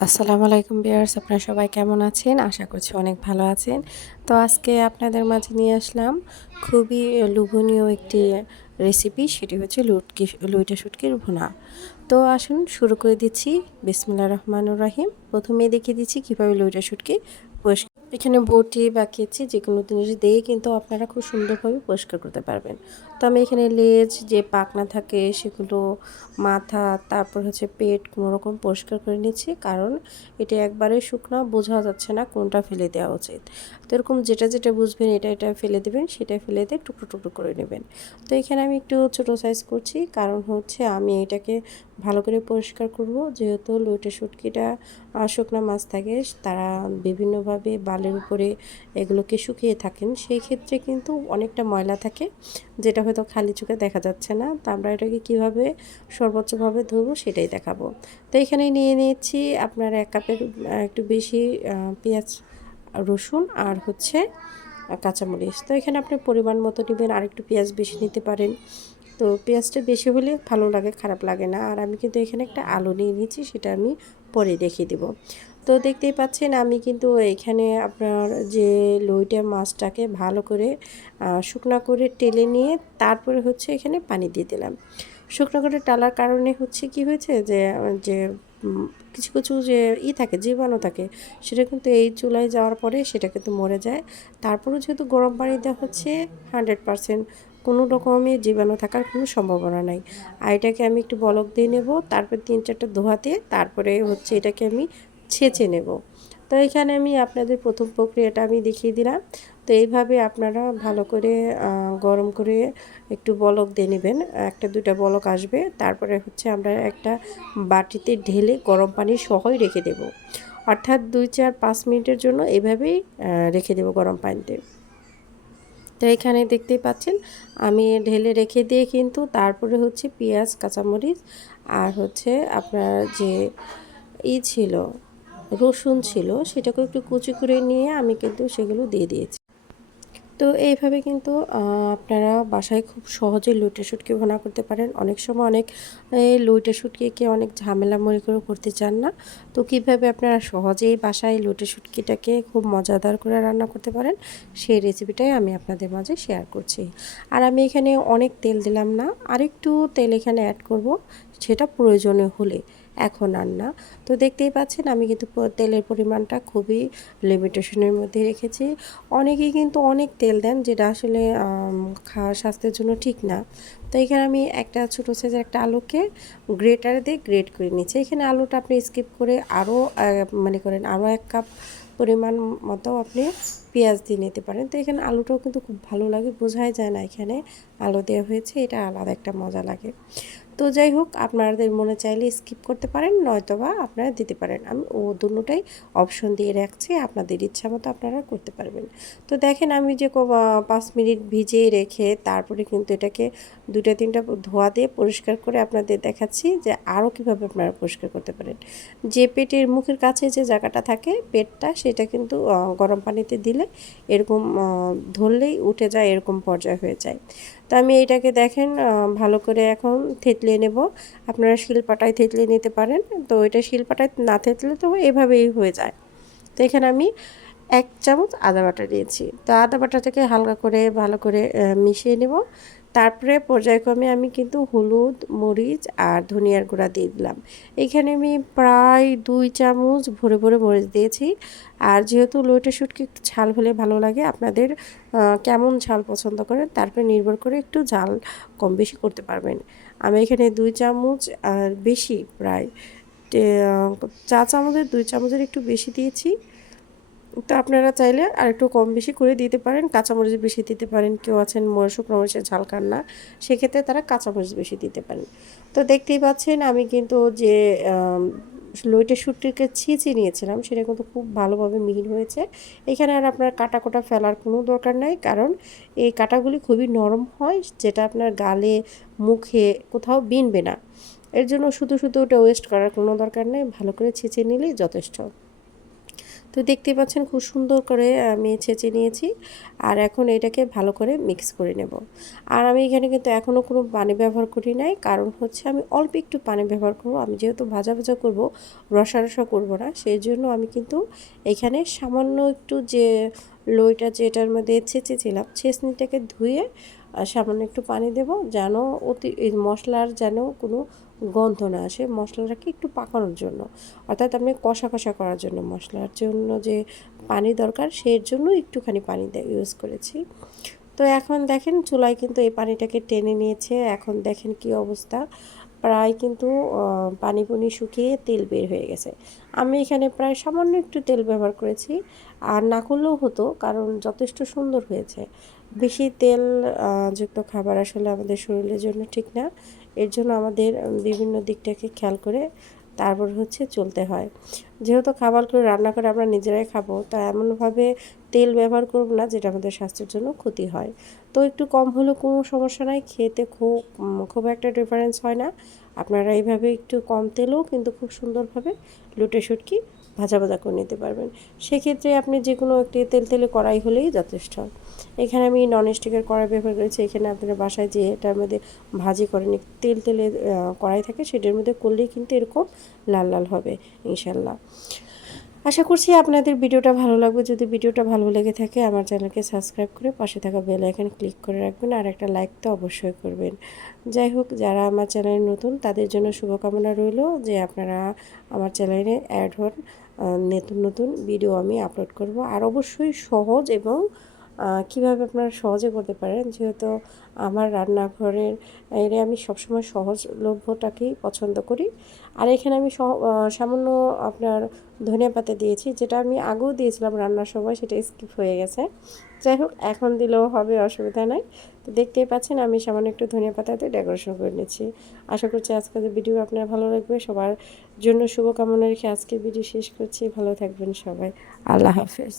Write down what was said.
আসসালামু আলাইকুম বিয়ার্স আপনারা সবাই কেমন আছেন? আশা করছি অনেক ভালো আছেন। তো আজকে আপনাদের মাঝে নিয়ে আসলাম খুবই লোভনীয় একটি রেসিপি সেটি হচ্ছে লুটকি, লুইটা শুটকির ভুনা। তো আসুন শুরু করে দিচ্ছি। বিসমুল্লাহ রহমানুর রাহিম। প্রথমে দেখিয়ে দিচ্ছি কীভাবে লুইটা শুটকি পরিষ্কার এখানে বটি বা কেচি যে কোনো জিনিস দিয়ে কিন্তু আপনারা খুব সুন্দরভাবে পরিষ্কার করতে পারবেন। তো আমি এখানে লেজ, যে পাকনা থাকে সেগুলো, মাথা, তারপর হচ্ছে পেট কোনো রকম পরিষ্কার করে নিচ্ছি। কারণ এটা একবারে শুকনো, বোঝা যাচ্ছে না কোনটা ফেলে দেওয়া উচিত। তো এরকম যেটা যেটা বুঝবেন এটা এটা ফেলে দেবেন, সেটা ফেলে দিয়ে টুকরো টুকরো করে নেবেন। তো এখানে আমি একটু ছোটো সাইজ করছি। কারণ হচ্ছে আমি এটাকে ভালো করে পরিষ্কার করব। যেহেতু লুটে শুটকিটা শুকনো মাছ থাকে, তারা বিভিন্নভাবে বালের উপরে এগুলোকে শুকিয়ে থাকেন। সেই ক্ষেত্রে কিন্তু অনেকটা ময়লা থাকে, যেটা হয়তো খালি চোখে দেখা যাচ্ছে না। তো আমরা এটাকে কীভাবে সর্বোচ্চভাবে ধরবো সেটাই দেখাবো। তো এখানে নিয়ে নিয়েছি আপনার এক কাপের একটু বেশি পেঁয়াজ রসুন আর হচ্ছে কাঁচামরিচ। তো এখানে আপনি পরিমাণ মতো নেবেন আর একটু পেঁয়াজ বেশি নিতে পারেন। তো পেঁয়াজটা বেশি হলে ভালো লাগে, খারাপ লাগে না। আর আমি কিন্তু এখানে একটা আলু নিয়ে নিয়েছি, সেটা আমি পরে দেখিয়ে দেবো। তো দেখতেই পাচ্ছেন, আমি কিন্তু এখানে আপনার যে লইটা মাছটাকে ভালো করে শুকনা করে টেলে নিয়ে তারপরে হচ্ছে এখানে পানি দিয়ে দিলাম। শুকনো করে টালার কারণে হচ্ছে কি হয়েছে যে যে কিছু কিছু যে ই থাকে, জীবাণু থাকে, সেটা কিন্তু এই চুলায় যাওয়ার পরে সেটা কিন্তু মরে যায়। তারপরেও যেহেতু গরম পানি দেওয়া হচ্ছে হান্ড্রেড পারসেন্ট কোনো রকমের জীবাণু থাকার কোনো সম্ভাবনা নাই। আর এটাকে আমি একটু বলক দিয়ে নেব, তারপর তিন চারটা ধোয়াতে তারপরে হচ্ছে এটাকে আমি ছেঁচে নেব। তো এখানে আমি আপনাদের প্রথম প্রক্রিয়াটা আমি দেখিয়ে দিলাম। তো এইভাবে আপনারা ভালো করে গরম করে একটু বলক দিয়ে নেবেন। একটা দুটা বলক আসবে। তারপরে হচ্ছে আমরা একটা বাটিতে ঢেলে গরম পানি সহই রেখে দেব। অর্থাৎ দুই, চার, পাঁচ মিনিটের জন্য এভাবেই রেখে দেব গরম পানিতে। তো এখানে দেখতেই পাচ্ছেন, আমি ঢেলে রেখে দিয়ে কিন্তু তারপরে হচ্ছে পেঁয়াজ, কাঁচামরিচ আর হচ্ছে আপনার যে ই ছিল রসুন ছিল সেটাকে একটু কুচি করে নিয়ে আমি কিন্তু সেগুলো দিয়ে দিয়েছি। তো এইভাবে কিন্তু আপনারা বাসায় খুব সহজে লুটে শুটকি ভোনা করতে পারেন। অনেক সময় অনেক লুটে শুটকিকে অনেক ঝামেলা মনে করে করতে চান না। তো কীভাবে আপনারা সহজেই বাসায় লুটে শুটকিটাকে খুব মজাদার করে রান্না করতে পারেন, সেই রেসিপিটাই আমি আপনাদের মাঝে শেয়ার করছি। আর আমি এখানে অনেক তেল দিলাম না, আরেকটু তেল এখানে অ্যাড করব। সেটা প্রয়োজনে হলে এখন আর না। তো দেখতেই পাচ্ছেন, আমি কিন্তু তেলের পরিমাণটা খুবই লিমিটেশনের মধ্যে রেখেছি। অনেকেই কিন্তু অনেক তেল দেন যেটা আসলে খাওয়া স্বাস্থ্যের জন্য ঠিক না। তো এখানে আমি একটা ছোটো সাইজের একটা আলুকে গ্রেটার দিয়ে গ্রেট করে নিচ্ছি। এখানে আলুটা আপনি স্কিপ করে আরও মানে করেন আরও এক কাপ পরিমাণ মতো আপনি পেঁয়াজ দিয়ে নিতে পারেন। তো এখানে আলুটাও কিন্তু খুব ভালো লাগে, বোঝাই যায় না এখানে। আলু দেওয়া হয়েছে, এটা আলাদা একটা মজা লাগে। তো যাই হোক, আপনাদের মনে চাইলে স্কিপ করতে পারেন, নয়তোবা আপনারা দিতে পারেন। আমি ও দুটোটাই অপশন দিয়ে রাখছি, আপনাদের ইচ্ছা মতো আপনারা করতে পারবেন। তো দেখেন, আমি যে পাঁচ মিনিট ভিজিয়ে রেখে তারপরে কিন্তু এটাকে দুটা তিনটা ধোয়া দিয়ে পরিষ্কার করে আপনাদের দেখাচ্ছি যে আরও কীভাবে আপনারা পরিষ্কার করতে পারেন। যে পেটের মুখের কাছে যে জায়গাটা থাকে, পেটটা সেটা কিন্তু গরম পানিতে দিলে এরকম ধরলেই উঠে যায়, এরকম পর্যায় হয়ে যায়। তো আমি এটাকে দেখেন ভালো করে এখন থেতলে নেব। আপনারা শিলপাটায় থেতলে নিতে পারেন। তো এটা শিলপাটায় না থেতলে তো এভাবেই হয়ে যায়। তো এখানে আমি এক চামচ আদা বাটা দিয়েছি তো আদা বাটাটাকে হালকা করে, ভালো করে মিশিয়ে নেব। তারপরে পর্যায়ক্রমে আমি কিন্তু হলুদ, মরিচ আর ধনিয়ার গুঁড়া দিয়ে দিলাম। এখানে আমি প্রায় দুই চামচ ভরে ভরে মরিচ দিয়েছি। আর যেহেতু লোটে শুটকি একটু ঝাল হলে ভালো লাগে, আপনাদের কেমন ঝাল পছন্দ করেন তারপরে নির্ভর করে একটু ঝাল কম বেশি করতে পারবেন। আমি এখানে দুই চামচ আর বেশি প্রায় চা চামচের দুই চামচের একটু বেশি দিয়েছি। তো আপনারা চাইলে আর একটু কম বেশি করে দিতে পারেন। কাঁচামরিচ বেশি দিতে পারেন। কেউ আছেন শুকনো মরিচের ঝাল খান না। সেক্ষেত্রে তারা কাঁচামরিচ বেশি দিতে পারেন। তো দেখতেই পাচ্ছেন, আমি কিন্তু যে লইটে শুটটিকে ছিঁচে নিয়েছিলাম, সেটা কিন্তু খুব ভালোভাবে মিহিন হয়েছে। এখানে আর আপনার কাটা কোটা ফেলার কোনো দরকার নাই, কারণ এই কাটাগুলি খুবই নরম হয়, যেটা আপনার গালে, মুখে কোথাও বিনবে না। এর জন্য শুধু শুধু ওটা ওয়েস্ট করার কোনো দরকার নেই। ভালো করে ছিঁচে নিলেই যথেষ্ট। তো দেখতে পাচ্ছেন খুব সুন্দর করে আমি ছেঁচে নিয়েছি আর এখন এটাকে ভালো করে মিক্স করে নেব। আর আমি এখানে কিন্তু এখনও কোনো পানি ব্যবহার করি নাই, কারণ হচ্ছে আমি অল্প একটু পানি ব্যবহার করব। আমি যেহেতু ভাজা ভাজা করব, রসা রসা করব না, সেই জন্য আমি কিন্তু এখানে সামান্য একটু যে লইটা যেটার মধ্যে ছেঁচেছিলাম, ছেঁচনিটাকে ধুয়ে সামান্য একটু পানি দেব যেন অতি মশলার যেন কোনো গন্ধ না আসে মশলাটাকে একটু পাকানোর জন্য। অর্থাৎ আপনি কষা কষা করার জন্য মশলার জন্য যে পানি দরকার সেই জন্য একটুখানি পানি ইউজ করেছি। তো এখন দেখেন চুলায় কিন্তু এই পানিটাকে টেনে নিয়েছে। এখন দেখেন কি অবস্থা। প্রায় কিন্তু পানি পুনি শুকিয়ে তেল বের হয়ে গেছে। আমি এখানে প্রায় সামান্য একটু তেল ব্যবহার করেছি, আর না করলেও হতো, কারণ যথেষ্ট সুন্দর হয়েছে। বেশি তেল যুক্ত খাবার আসলে আমাদের শরীরের জন্য ঠিক না। এর জন্য আমাদের বিভিন্ন দিকটাকে খেয়াল করে তারপর হচ্ছে চলতে হয়। যেহেতু খাবার করে রান্না করে আমরা নিজেরাই খাব, তা এমনভাবে তেল ব্যবহার করব না, যেটা আমাদের স্বাস্থ্যের জন্য ক্ষতি হয়। তো একটু কম হলেও কোনো সমস্যা নাই, খেতে খুব খুব একটা ডিফারেন্স হয় না। আপনারা এইভাবে একটু কম তেলেও কিন্তু খুব সুন্দরভাবে লুটে শুটকি ভাজা ভাজা করে নিতে পারবেন। সেক্ষেত্রে আপনি যে কোনো একটি তেল তেলে কড়াই হলেই যথেষ্ট। এখানে আমি ননস্টিকের কড়াই ব্যবহার করেছি। এখানে আপনারা বাসায় যে এটার মধ্যে ভাজি করেন তেল তেলে কড়াই থাকে, সেটার মধ্যে করলেই কিন্তু এরকম লাল লাল হবে, ইনশাল্লাহ। আশা করছি আপনাদের ভিডিওটা ভালো লাগবে। যদি ভিডিওটা ভালো লেগে থাকে, আমার চ্যানেলকে সাবস্ক্রাইব করে পাশে থাকা বেল আইকন ক্লিক করে রাখবেন আর একটা লাইক তো অবশ্যই করবেন। যাই হোক, যারা আমার চ্যানেলে নতুন, তাদের জন্য শুভকামনা রইল যে আপনারা আমার চ্যানেলে অ্যাড হন। নতুন নতুন ভিডিও আমি আপলোড করব। আর অবশ্যই সহজ এবং কীভাবে আপনারা সহজে করতে পারেন? যেহেতু আমার রান্নাঘরের এর আমি সবসময় সহজলভ্যটাকেই পছন্দ করি। আর এখানে আমি সামান্য আপনার ধনিয়া পাতা দিয়েছি, যেটা আমি আগেও দিয়েছিলাম রান্নার সময়, সেটা স্কিপ হয়ে গেছে। যাই হোক, এখন দিলেও হবে, অসুবিধা নাই। তো দেখতেই পাচ্ছেন, আমি সামান্য একটু ধনিয়া পাতাতে ডেকোরেশন করে নিচ্ছি। আশা করছি আজকের ভিডিও আপনার ভালো লাগবে। সবার জন্য শুভকামনা রেখে আজকের ভিডিও শেষ করছি। ভালো থাকবেন সবাই। আল্লাহ হাফেজ।